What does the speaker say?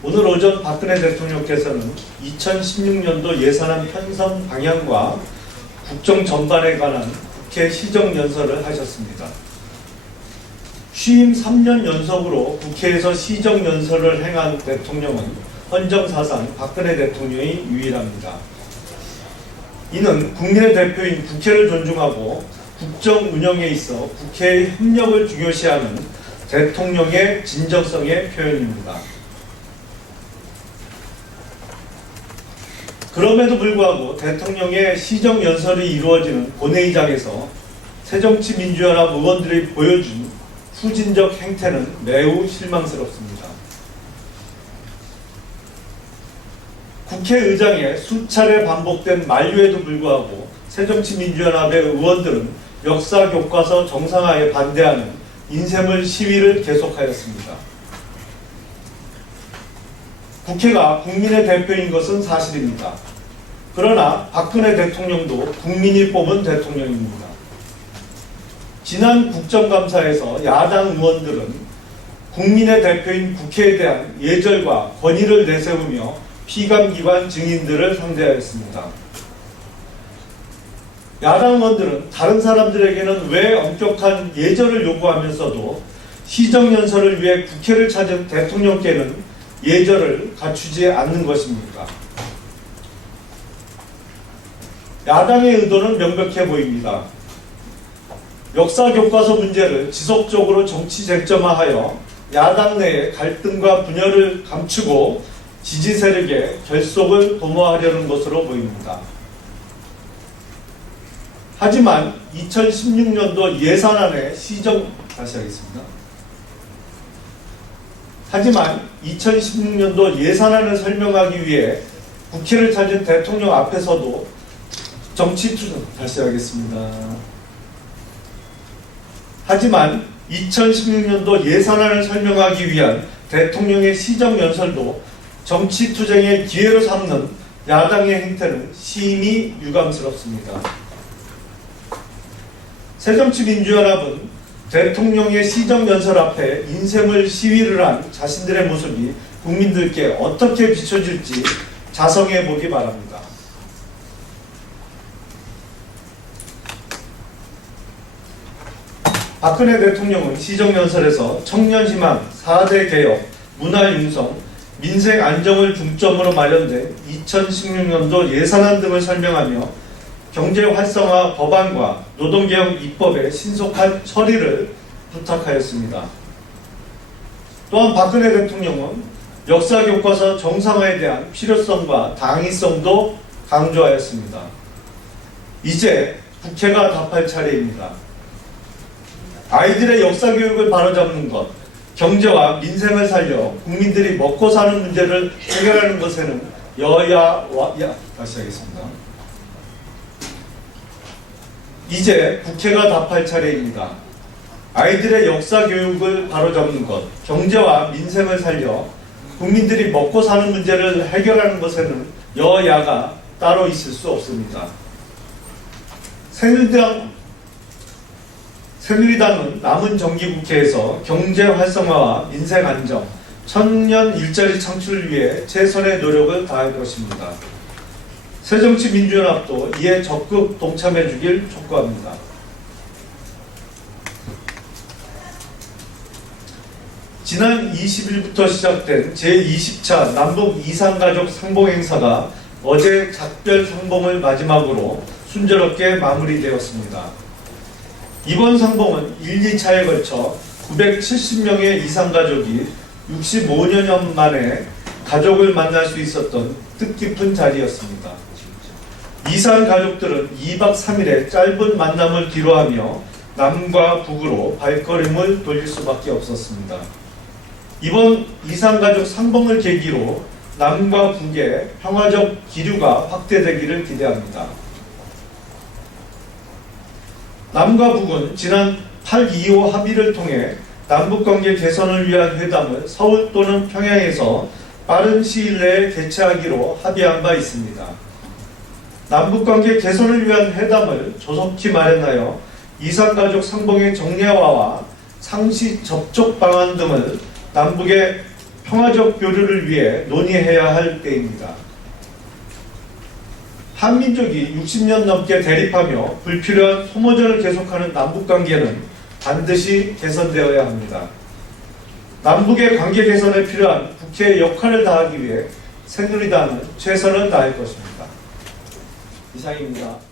오늘 오전 박근혜 대통령께서는 2016년도 예산안 편성 방향과 국정 전반에 관한 국회 시정연설을 하셨습니다. 취임 3년 연속으로 국회에서 시정연설을 행한 대통령은 헌정사상 박근혜 대통령이 유일합니다. 이는 국민의 대표인 국회를 존중하고 국정 운영에 있어 국회의 협력을 중요시하는 대통령의 진정성의 표현입니다. 그럼에도 불구하고 대통령의 시정연설이 이루어지는 본회의장에서 새정치민주연합 의원들이 보여준 후진적 행태는 매우 실망스럽습니다. 국회의장의 수차례 반복된 만류에도 불구하고 새정치민주연합의 의원들은 역사교과서 정상화에 반대하는 인쇄물 시위를 계속하였습니다. 국회가 국민의 대표인 것은 사실입니다. 그러나 박근혜 대통령도 국민이 뽑은 대통령입니다. 지난 국정감사에서 야당 의원들은 국민의 대표인 국회에 대한 예절과 권위를 내세우며 피감기관 증인들을 상대하였습니다. 야당 의원들은 다른 사람들에게는 왜 엄격한 예절을 요구하면서도 시정연설을 위해 국회를 찾은 대통령께는 예절을 갖추지 않는 것입니까? 야당의 의도는 명백해 보입니다. 역사교과서 문제를 지속적으로 정치 쟁점화하여 야당 내의 갈등과 분열을 감추고 지지 세력의 결속을 도모하려는 것으로 보입니다. 하지만 2016년도 예산안의 하지만 2016년도 예산안을 설명하기 위해 국회를 찾은 대통령 앞에서도 하지만 2016년도 예산안을 설명하기 위한 대통령의 시정연설도 정치투쟁의 기회로 삼는 야당의 행태는 심히 유감스럽습니다. 새정치민주연합은 대통령의 시정연설 앞에 인쇄물 시위를 한 자신들의 모습이 국민들께 어떻게 비춰질지 자성해 보기 바랍니다. 박근혜 대통령은 시정연설에서 청년희망, 4대 개혁, 문화융성, 민생 안정을 중점으로 마련된 2016년도 예산안 등을 설명하며 경제 활성화 법안과 노동개혁 입법의 신속한 처리를 부탁하였습니다. 또한 박근혜 대통령은 역사교과서 정상화에 대한 필요성과 당위성도 강조하였습니다. 이제 국회가 답할 차례입니다. 아이들의 역사교육을 바로잡는 것, 경제와 민생을 살려 국민들이 먹고 사는 문제를 해결하는 것에는 이제 국회가 답할 차례입니다. 아이들의 역사교육을 바로잡는 것, 경제와 민생을 살려 국민들이 먹고 사는 문제를 해결하는 것에는 여야가 따로 있을 수 없습니다. 새누리당은 남은 정기국회에서 경제 활성화와 민생 안정, 청년 일자리 창출을 위해 최선의 노력을 다할 것입니다. 새정치민주연합도 이에 적극 동참해 주길 촉구합니다. 지난 20일부터 시작된 제20차 남북 이산가족 상봉행사가 어제 작별 상봉을 마지막으로 순조롭게 마무리되었습니다. 이번 상봉은 1, 2차에 걸쳐 970명의 이산가족이 65년 만에 가족을 만날 수 있었던 뜻깊은 자리였습니다. 이산 가족들은 2박 3일의 짧은 만남을 뒤로하며 남과 북으로 발걸음을 돌릴 수밖에 없었습니다. 이번 이산가족 상봉을 계기로 남과 북의 평화적 기류가 확대되기를 기대합니다. 남과 북은 지난 8.25 합의를 통해 남북관계 개선을 위한 회담을 서울 또는 평양에서 빠른 시일 내에 개최하기로 합의한 바 있습니다. 남북관계 개선을 위한 회담을 조속히 마련하여 이산가족 상봉의 정례화와 상시 접촉 방안 등을 남북의 평화적 교류를 위해 논의해야 할 때입니다. 한민족이 60년 넘게 대립하며 불필요한 소모전을 계속하는 남북관계는 반드시 개선되어야 합니다. 남북의 관계 개선에 필요한 국회의 역할을 다하기 위해 새누리당은 최선을 다할 것입니다. 이상입니다.